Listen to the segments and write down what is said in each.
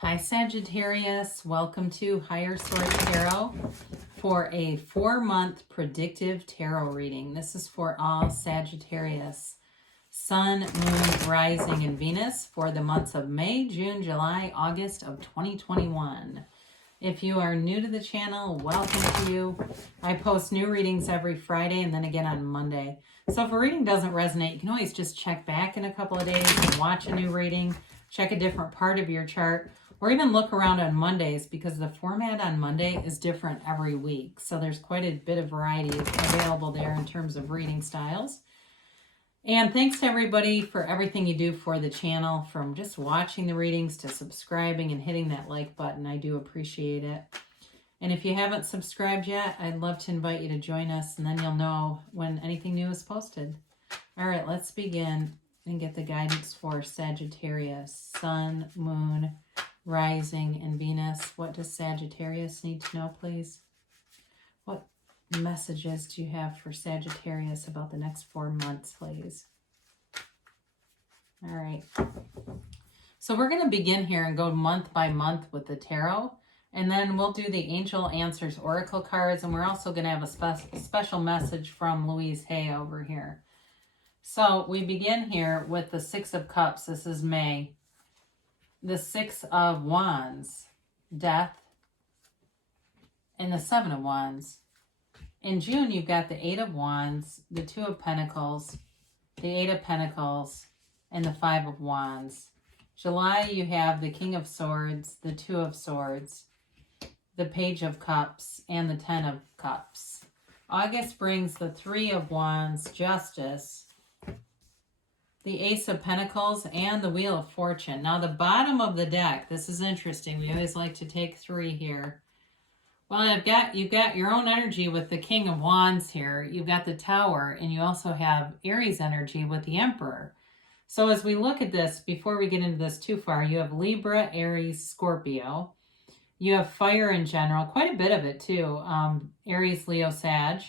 Hi Sagittarius, welcome to Higher Source Tarot for a 4-month predictive tarot reading. This is for all Sagittarius, Sun, Moon, Rising, and Venus for the months of May, June, July, August of 2021. If you are new to the channel, welcome to you. I post new readings every Friday and then again on Monday. So if a reading doesn't resonate, you can always just check back in a couple of days and watch a new reading, check a different part of your chart, or even look around on Mondays because the format on Monday is different every week. So there's quite a bit of variety available there in terms of reading styles. And thanks to everybody for everything you do for the channel, from just watching the readings to subscribing and hitting that like button. I do appreciate it. And if you haven't subscribed yet, I'd love to invite you to join us, and then you'll know when anything new is posted. All right, let's begin and get the guidance for Sagittarius, Sun, Moon, Rising, and Venus. What does Sagittarius need to know, please? What messages do you have for Sagittarius about the next 4 months, please? All right. So we're going to begin here and go month by month with the tarot. And then we'll do the Angel Answers Oracle cards. And we're also going to have a special message from Louise Hay over here. So we begin here with the Six of Cups. This is May. The Six of Wands, Death, and the Seven of Wands. In June, you've got the Eight of Wands, the Two of Pentacles, the Eight of Pentacles, and the Five of Wands. July, you have the King of Swords, the Two of Swords, the Page of Cups, and the Ten of Cups. August brings the Three of Wands, Justice, the Ace of Pentacles, and the Wheel of Fortune. Now, the bottom of the deck, this is interesting. We always like to take three here. Well, you've got your own energy with the King of Wands here. You've got the Tower, and you also have Aries energy with the Emperor. So as we look at this, before we get into this too far, you have Libra, Aries, Scorpio. You have fire in general, quite a bit of it too. Aries, Leo, Sag.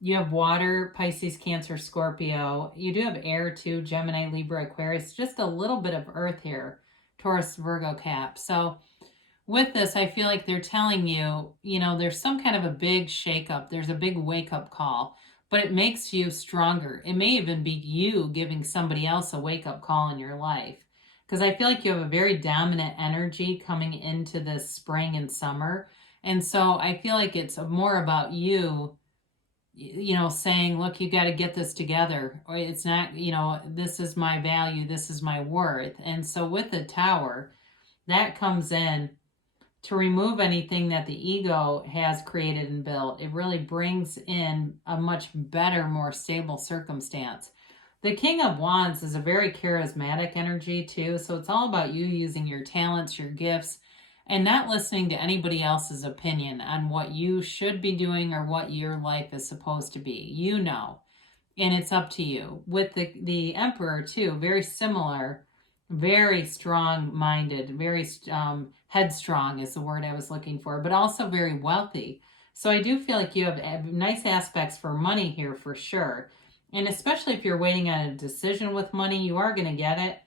You have water, Pisces, Cancer, Scorpio. You do have air too, Gemini, Libra, Aquarius. Just a little bit of earth here, Taurus, Virgo, Cap. So with this, I feel like they're telling you, there's some kind of a big shakeup. There's a big wake-up call, but it makes you stronger. It may even be you giving somebody else a wake-up call in your life, because I feel like you have a very dominant energy coming into this spring and summer. And so I feel like it's more about you, saying, look, you got to get this together, or it's not, this is my value, this is my worth. And so with the Tower, that comes in to remove anything that the ego has created and built. It really brings in a much better, more stable circumstance. The King of Wands is a very charismatic energy too, so it's all about you using your talents, your gifts, and not listening to anybody else's opinion on what you should be doing or what your life is supposed to be. And it's up to you. With the Emperor too, very similar, very strong-minded, very headstrong is the word I was looking for, but also very wealthy. So I do feel like you have nice aspects for money here for sure. And especially if you're waiting on a decision with money, you are going to get it.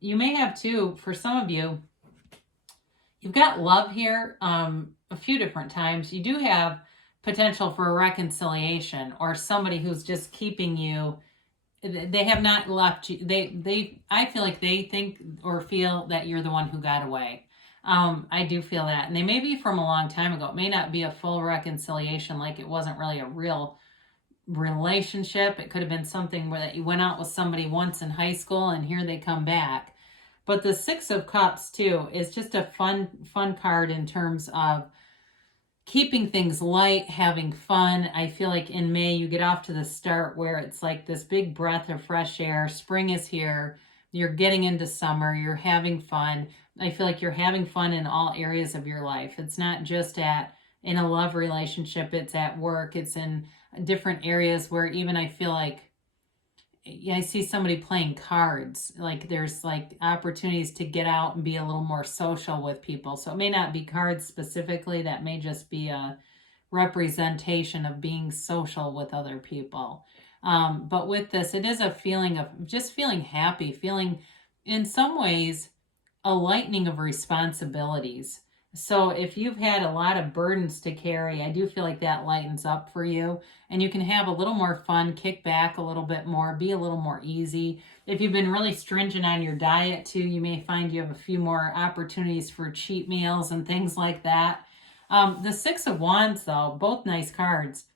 You may have too, for some of you, you've got love here a few different times. You do have potential for a reconciliation, or somebody who's just keeping you. They have not left you. I feel like they think or feel that you're the one who got away. I do feel that. And they may be from a long time ago. It may not be a full reconciliation, like it wasn't really a real relationship. It could have been something where that you went out with somebody once in high school and here they come back. But the Six of Cups too is just a fun card in terms of keeping things light, having fun. I feel like in May you get off to the start where it's like this big breath of fresh air. Spring is here. You're getting into summer. You're having fun. I feel like you're having fun in all areas of your life. It's not just in a love relationship. It's at work. It's in different areas where even I feel like I see somebody playing cards. Like there's like opportunities to get out and be a little more social with people. So it may not be cards specifically. That may just be a representation of being social with other people. But with this, it is a feeling of just feeling happy, feeling in some ways a lightening of responsibilities. So if you've had a lot of burdens to carry, I do feel like that lightens up for you, and you can have a little more fun, kick back a little bit more, be a little more easy. If you've been really stringent on your diet too, you may find you have a few more opportunities for cheat meals and things like that. The Six of Wands, though, both nice cards.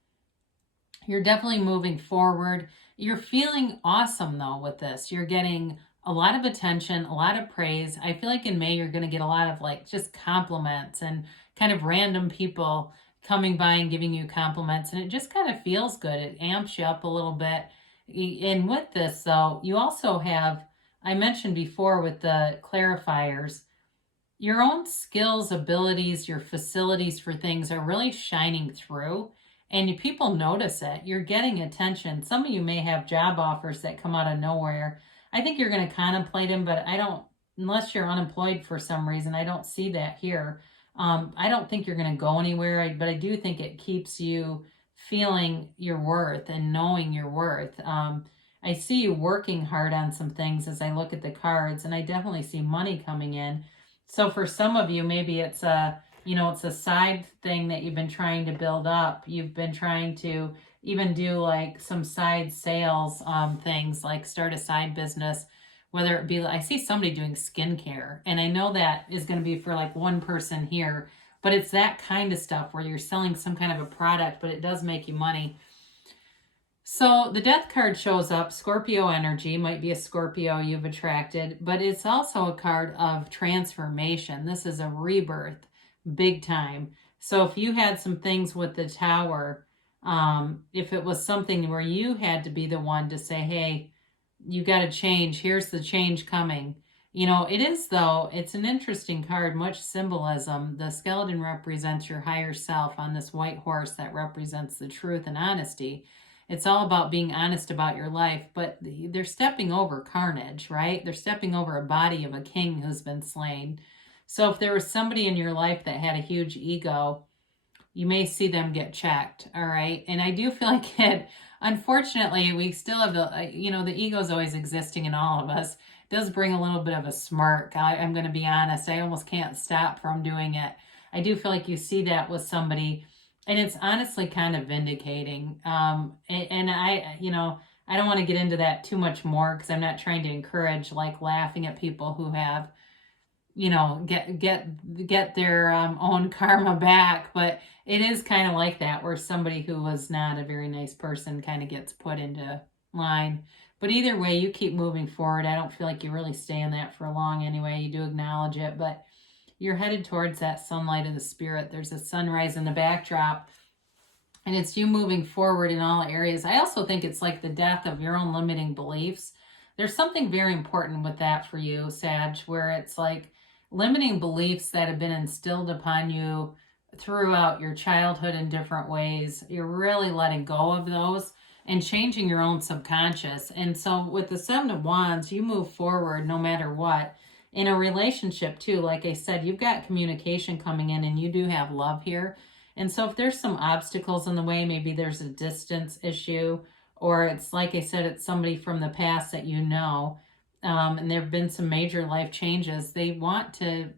You're definitely moving forward. You're feeling awesome, though, with this. You're getting a lot of attention, a lot of praise. I feel like in May, you're going to get a lot of like just compliments and kind of random people coming by and giving you compliments. And it just kind of feels good. It amps you up a little bit. And with this, though, you also have, I mentioned before with the clarifiers, your own skills, abilities, your facilities for things are really shining through, and people notice it. You're getting attention. Some of you may have job offers that come out of nowhere. I think you're going to contemplate them, but I don't, unless you're unemployed for some reason, I don't see that here. I don't think you're going to go anywhere, but I do think it keeps you feeling your worth and knowing your worth. I see you working hard on some things as I look at the cards, and I definitely see money coming in. So for some of you, maybe it's a, it's a side thing that you've been trying to build up. You've been trying to even do like some side sales things, like start a side business, whether it be, I see somebody doing skincare, and I know that is going to be for like one person here, but it's that kind of stuff where you're selling some kind of a product, but it does make you money. So the Death card shows up. Scorpio energy, might be a Scorpio you've attracted, but it's also a card of transformation. This is a rebirth, big time. So if you had some things with the Tower, if it was something where you had to be the one to say, hey, you got to change, here's the change coming. It is, though, it's an interesting card, much symbolism. The skeleton represents your higher self on this white horse that represents the truth and honesty. It's all about being honest about your life, but they're stepping over carnage, right? They're stepping over a body of a king who's been slain. So if there was somebody in your life that had a huge ego, you may see them get checked, all right? And I do feel like it, unfortunately, we still have the ego is always existing in all of us. It does bring a little bit of a smirk. I'm going to be honest. I almost can't stop from doing it. I do feel like you see that with somebody, and it's honestly kind of vindicating. And I don't want to get into that too much more, because I'm not trying to encourage like laughing at people who have, get their own karma back. But it is kind of like that, where somebody who was not a very nice person kind of gets put into line. But either way, you keep moving forward. I don't feel like you really stay in that for long anyway. You do acknowledge it, but you're headed towards that sunlight of the spirit. There's a sunrise in the backdrop, and it's you moving forward in all areas. I also think it's like the death of your own limiting beliefs. There's something very important with that for you, Sag, where it's like limiting beliefs that have been instilled upon you throughout your childhood in different ways. You're really letting go of those and changing your own subconscious. And so with the Seven of Wands, you move forward no matter what. In a relationship too, like I said, you've got communication coming in, and you do have love here. And so if there's some obstacles in the way, maybe there's a distance issue, or it's like I said, it's somebody from the past that and there have been some major life changes. They want to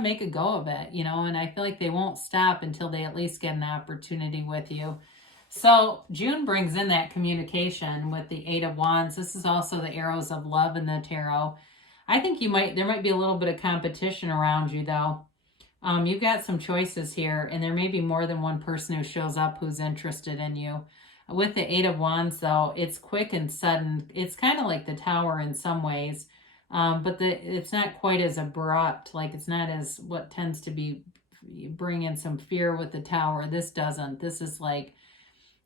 make a go of it, and I feel like they won't stop until they at least get an opportunity with you. So June brings in that communication with the Eight of Wands. This is also the arrows of love in the tarot. I think there might be a little bit of competition around you, though. You've got some choices here, and there may be more than one person who shows up who's interested in you. With the Eight of Wands, though, it's quick and sudden. It's kind of like the Tower in some ways, but it's not quite as abrupt. Like, it's not as what tends to be bring in some fear with the Tower. This doesn't. This is like,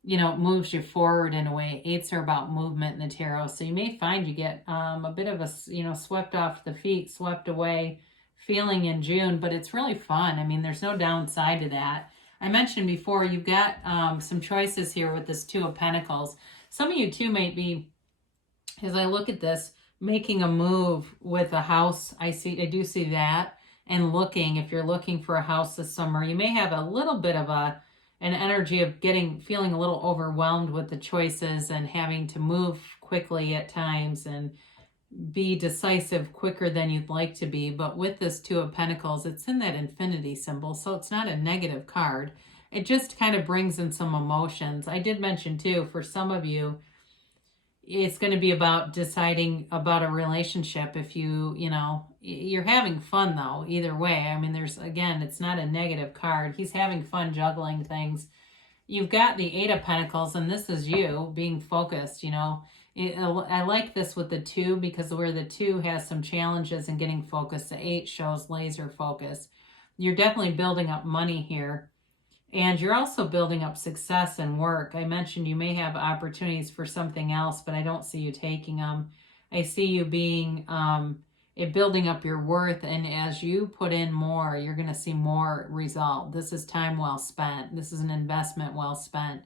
moves you forward in a way. Eights are about movement in the tarot. So you may find you get a bit of a, swept off the feet, swept away feeling in June, but it's really fun. I mean, there's no downside to that. I mentioned before, you've got some choices here with this Two of Pentacles. Some of you too might be, as I look at this, making a move with a house. I do see that. And if you're looking for a house this summer, you may have a little bit of an energy of feeling a little overwhelmed with the choices and having to move quickly at times. And be decisive quicker than you'd like to be. But with this Two of Pentacles, it's in that infinity symbol, so it's not a negative card. It just kind of brings in some emotions. I did mention too, for some of you, it's going to be about deciding about a relationship. If you're having fun though, either way. I mean, again, it's not a negative card. He's having fun juggling things. You've got the Eight of Pentacles, and this is you being focused, I like this with the two, because where the two has some challenges in getting focused, the eight shows laser focus. You're definitely building up money here. And you're also building up success and work. I mentioned you may have opportunities for something else, but I don't see you taking them. I see you being building up your worth, and as you put in more, you're going to see more result. This is time well spent. This is an investment well spent.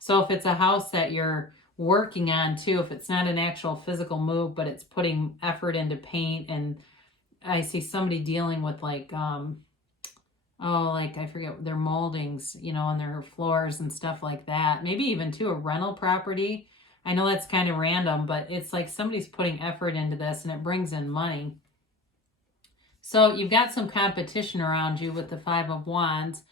So if it's a house that you're working on too, if it's not an actual physical move, but it's putting effort into paint, and I see somebody dealing with like I forget their moldings, and their floors and stuff like that. Maybe even too a rental property. I know that's kind of random, but it's like somebody's putting effort into this and it brings in money. So you've got some competition around you with the Five of Wands.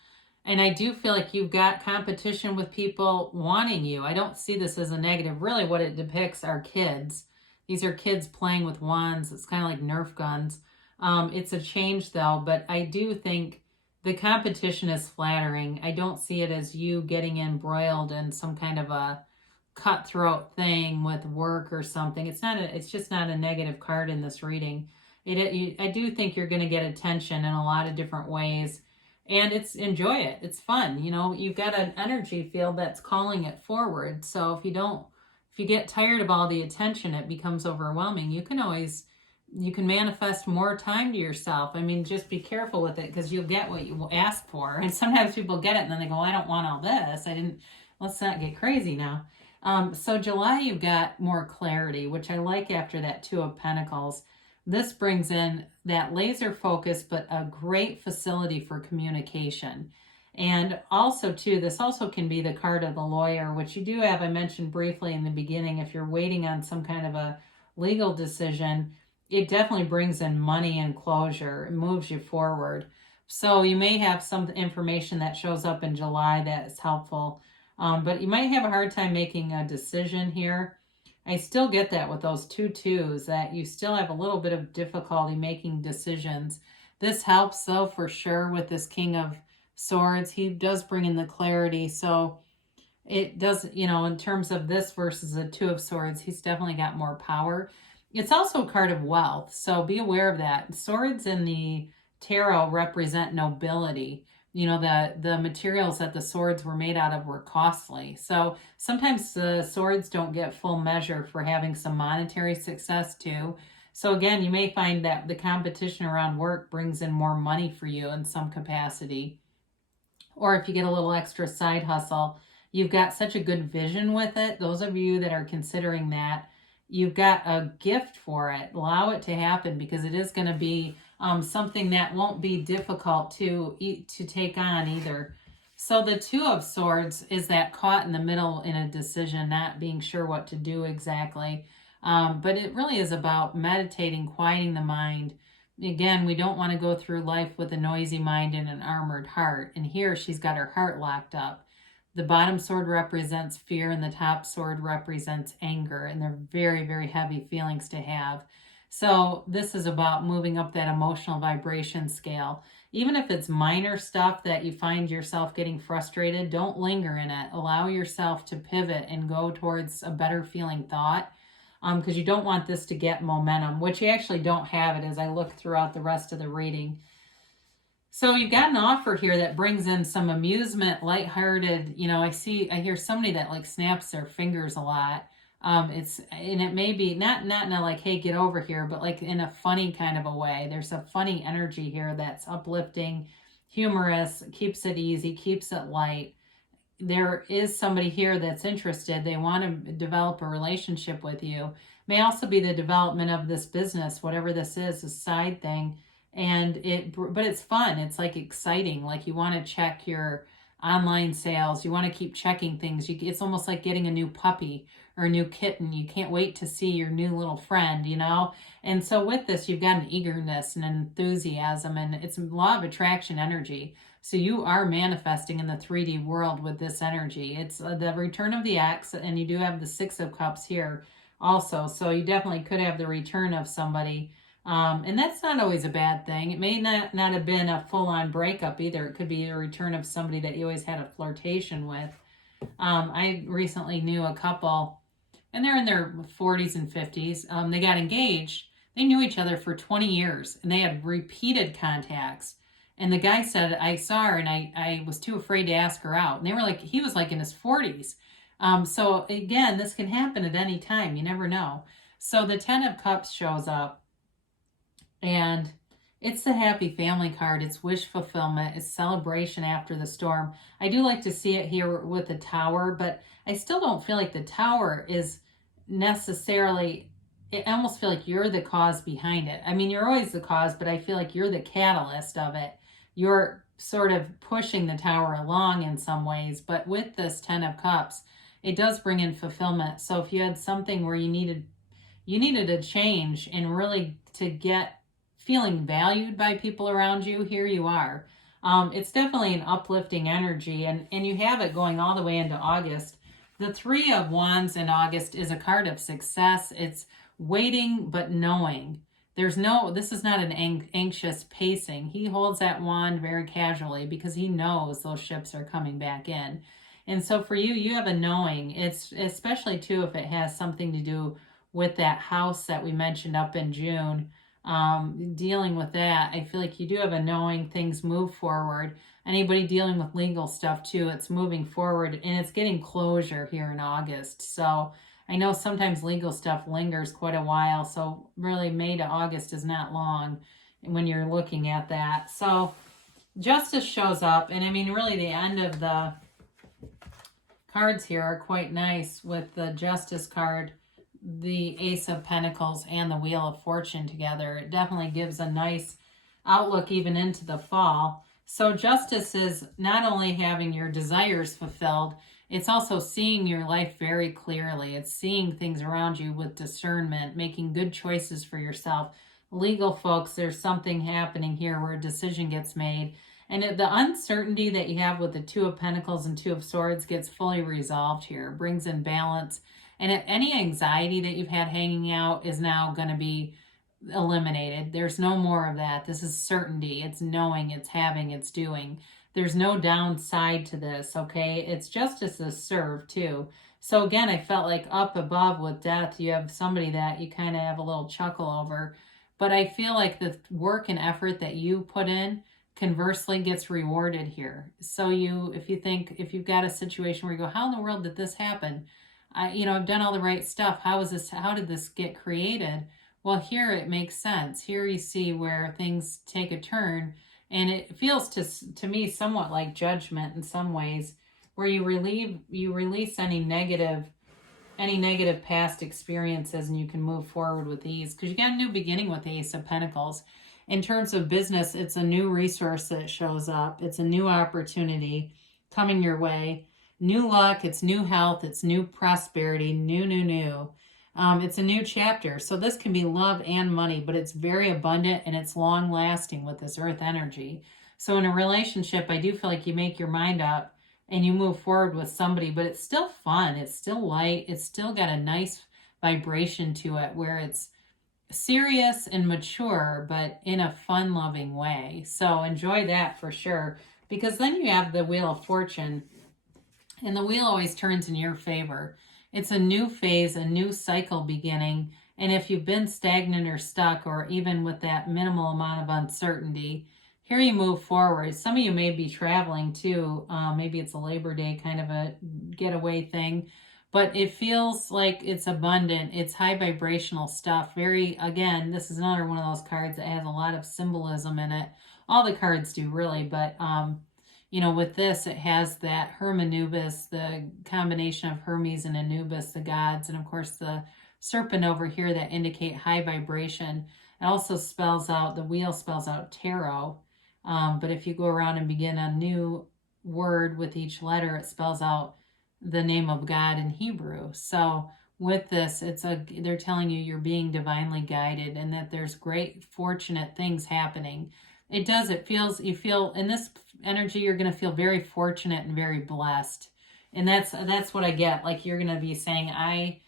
And I do feel like you've got competition with people wanting you. I don't see this as a negative. Really what it depicts are kids. These are kids playing with wands. It's kind of like Nerf guns. It's a change though, but I do think the competition is flattering. I don't see it as you getting embroiled in some kind of a cutthroat thing with work or something. It's just not a negative card in this reading. I do think you're going to get attention in a lot of different ways, and enjoy it. It's fun. You've got an energy field that's calling it forward. So if you get tired of all the attention, it becomes overwhelming. You can manifest more time to yourself. I mean, just be careful with it, because you'll get what you ask for. And sometimes people get it and then they go, I don't want all this. Let's not get crazy now. So July, you've got more clarity, which I like after that Two of Pentacles. This brings in that laser focus, but a great facility for communication. And also too, this also can be the card of the lawyer, which you do have, I mentioned briefly in the beginning, if you're waiting on some kind of a legal decision, it definitely brings in money and closure. It moves you forward. So you may have some information that shows up in July that is helpful, but you might have a hard time making a decision here. I still get that with those two twos, that you still have a little bit of difficulty making decisions. This helps though, for sure, with this King of Swords. He does bring in the clarity. So it does, in terms of this versus the Two of Swords, he's definitely got more power. It's also a card of wealth, so be aware of that. Swords in the tarot represent nobility. The materials that the swords were made out of were costly. So sometimes the swords don't get full measure for having some monetary success too. So again, you may find that the competition around work brings in more money for you in some capacity. Or if you get a little extra side hustle, you've got such a good vision with it. Those of you that are considering that, you've got a gift for it. Allow it to happen, because it is going to be something that won't be difficult to take on either. So the Two of Swords is that caught in the middle in a decision, not being sure what to do exactly. But it really is about meditating, quieting the mind. Again, we don't want to go through life with a noisy mind and an armored heart. And here she's got her heart locked up. The bottom sword represents fear and the top sword represents anger, and they're very, very heavy feelings to have. So this is about moving up that emotional vibration scale. Even if it's minor stuff that you find yourself getting frustrated, don't linger in it. Allow yourself to pivot and go towards a better feeling thought, because you don't want this to get momentum, which you actually don't have it as I look throughout the rest of the reading. So you've got an offer here that brings in some amusement, lighthearted. I hear somebody that like snaps their fingers a lot. It may be not in a like, hey, get over here, but like in a funny kind of a way. There's a funny energy here that's uplifting, humorous, keeps it easy, keeps it light. There is somebody here that's interested. They want to develop a relationship with you. May also be the development of this business, whatever this is, a side thing. But it's fun. It's like exciting. Like you want to check your online sales. You want to keep checking things. It's almost like getting a new puppy or a new kitten. You can't wait to see your new little friend, you know? And so with this, you've got an eagerness and enthusiasm, and it's law of attraction energy. So you are manifesting in the 3D world with this energy. It's the return of the ex, and you do have the Six of Cups here also. So you definitely could have the return of somebody. And that's not always a bad thing. It may not have been a full-on breakup either. It could be a return of somebody that you always had a flirtation with. I recently knew a couple, and they're in their 40s and 50s. They got engaged. They knew each other for 20 years, and they had repeated contacts. And the guy said, I saw her, and I was too afraid to ask her out. And they were like, he was like in his 40s. So again, this can happen at any time. You never know. So the 10 of Cups shows up, and it's the happy family card. It's wish fulfillment. It's celebration after the storm. I do like to see it here with the Tower, but I still don't feel like the Tower is necessarily, I almost feel like you're the cause behind it. I mean, you're always the cause, but I feel like you're the catalyst of it. You're sort of pushing the Tower along in some ways, but with this 10 of Cups, it does bring in fulfillment. So if you had something where you needed a change and really to get feeling valued by people around you, here you are. It's definitely an uplifting energy, and you have it going all the way into August. The Three of Wands in August is a card of success. It's waiting but knowing. This is not an anxious pacing. He holds that wand very casually because he knows those ships are coming back in. And so for you, you have a knowing. It's especially too if it has something to do with that house that we mentioned up in June. Dealing with that, I feel like you do have a knowing things move forward. Anybody dealing with legal stuff too, it's moving forward and it's getting closure here in August. So I know sometimes legal stuff lingers quite a while. So really May to August is not long when you're looking at that. So Justice shows up, and I mean really the end of the cards here are quite nice with the Justice card, the Ace of Pentacles, and the Wheel of Fortune together. It definitely gives a nice outlook even into the fall. So Justice is not only having your desires fulfilled, it's also seeing your life very clearly. It's seeing things around you with discernment, making good choices for yourself. Legal folks, there's something happening here where a decision gets made. And the uncertainty that you have with the Two of Pentacles and Two of Swords gets fully resolved here. It brings in balance. And if any anxiety that you've had hanging out is now going to be eliminated. There's no more of that. This is certainty. It's knowing, it's having, it's doing. There's no downside to this, okay? It's justice is served too. So again, I felt like up above with death, you have somebody that you kind of have a little chuckle over. But I feel like the work and effort that you put in conversely gets rewarded here. So if you've got a situation where you go, how in the world did this happen? I've done all the right stuff. How did this get created? Well, here it makes sense. Here you see where things take a turn, and it feels to me somewhat like judgment in some ways, where you release any negative past experiences, and you can move forward with ease because you got a new beginning with the Ace of Pentacles. In terms of business, it's a new resource that shows up. It's a new opportunity coming your way. New luck, it's new health, it's new prosperity, new. It's a new chapter. So this can be love and money, but it's very abundant and it's long lasting with this earth energy. So in a relationship, I do feel like you make your mind up and you move forward with somebody, but it's still fun. It's still light. It's still got a nice vibration to it where it's serious and mature, but in a fun-loving way. So enjoy that for sure, because then you have the Wheel of Fortune, and the wheel always turns in your favor. It's a new phase, a new cycle beginning, and if you've been stagnant or stuck, or even with that minimal amount of uncertainty, here you move forward. Some of you may be traveling too. Maybe it's a Labor Day kind of a getaway thing. But it feels like it's abundant. It's high vibrational stuff. Again, this is another one of those cards that has a lot of symbolism in it. All the cards do really, but with this, it has that Hermanubis, the combination of Hermes and Anubis, the gods, and of course the serpent over here that indicate high vibration. It also the wheel spells out tarot. But if you go around and begin a new word with each letter, it spells out the name of God in Hebrew. So with this, they're telling you you're being divinely guided and that there's great fortunate things happening. You feel in this energy, you're going to feel very fortunate and very blessed. And that's what I get. Like, you're going to be saying, I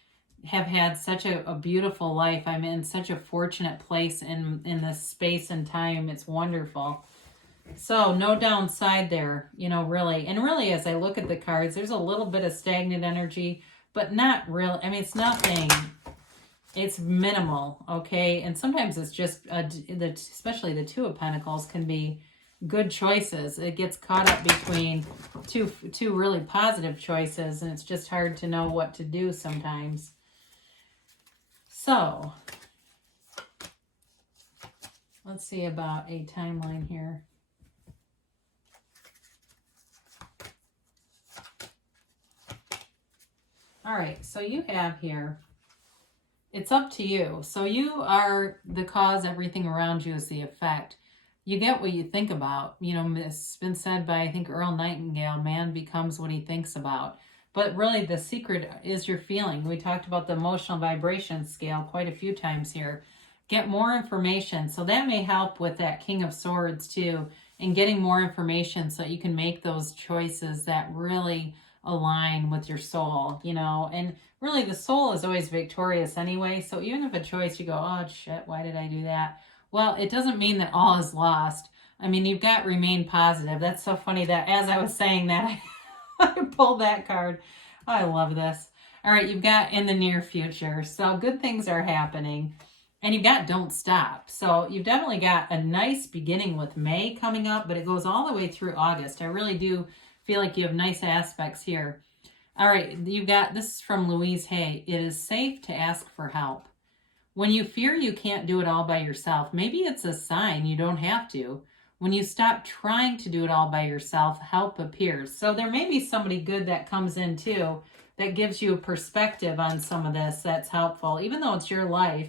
have had such a beautiful life. I'm in such a fortunate place in this space and time. It's wonderful. So no downside there, really. And really, as I look at the cards, there's a little bit of stagnant energy, but not real. I mean, it's nothing. It's minimal, okay? And sometimes it's just, especially the Two of Pentacles can be good choices. It gets caught up between two really positive choices, and it's just hard to know what to do sometimes. So, let's see about a timeline here. All right, so you have here, it's up to you. So you are the cause, everything around you is the effect. You get what you think about. It's been said by, I think, Earl Nightingale, man becomes what he thinks about. But really, the secret is your feeling. We talked about the emotional vibration scale quite a few times here. Get more information. So that may help with that King of Swords too, and getting more information so that you can make those choices that really align with your soul, and really the soul is always victorious anyway. So even if a choice you go, oh shit, why did I do that? Well, it doesn't mean that all is lost. I mean, you've got remain positive. That's so funny that as I was saying that, I pulled that card. Oh, I love this. All right, you've got in the near future. So good things are happening. And you've got don't stop. So you've definitely got a nice beginning with May coming up, but it goes all the way through August. I really do feel like you have nice aspects here. All right, you've got, this is from Louise Hay. It is safe to ask for help. When you fear you can't do it all by yourself, maybe it's a sign you don't have to. When you stop trying to do it all by yourself, help appears. So there may be somebody good that comes in too that gives you a perspective on some of this that's helpful, even though it's your life,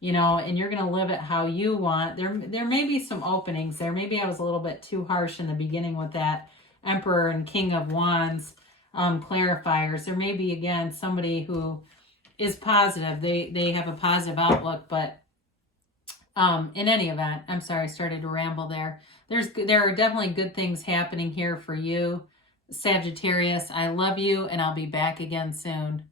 and you're going to live it how you want. There may be some openings there. Maybe I was a little bit too harsh in the beginning with that Emperor and King of Wands clarifiers. There may be, again, somebody who is positive. They have a positive outlook, but in any event, I'm sorry, I started to ramble there. There are definitely good things happening here for you, Sagittarius. I love you, and I'll be back again soon.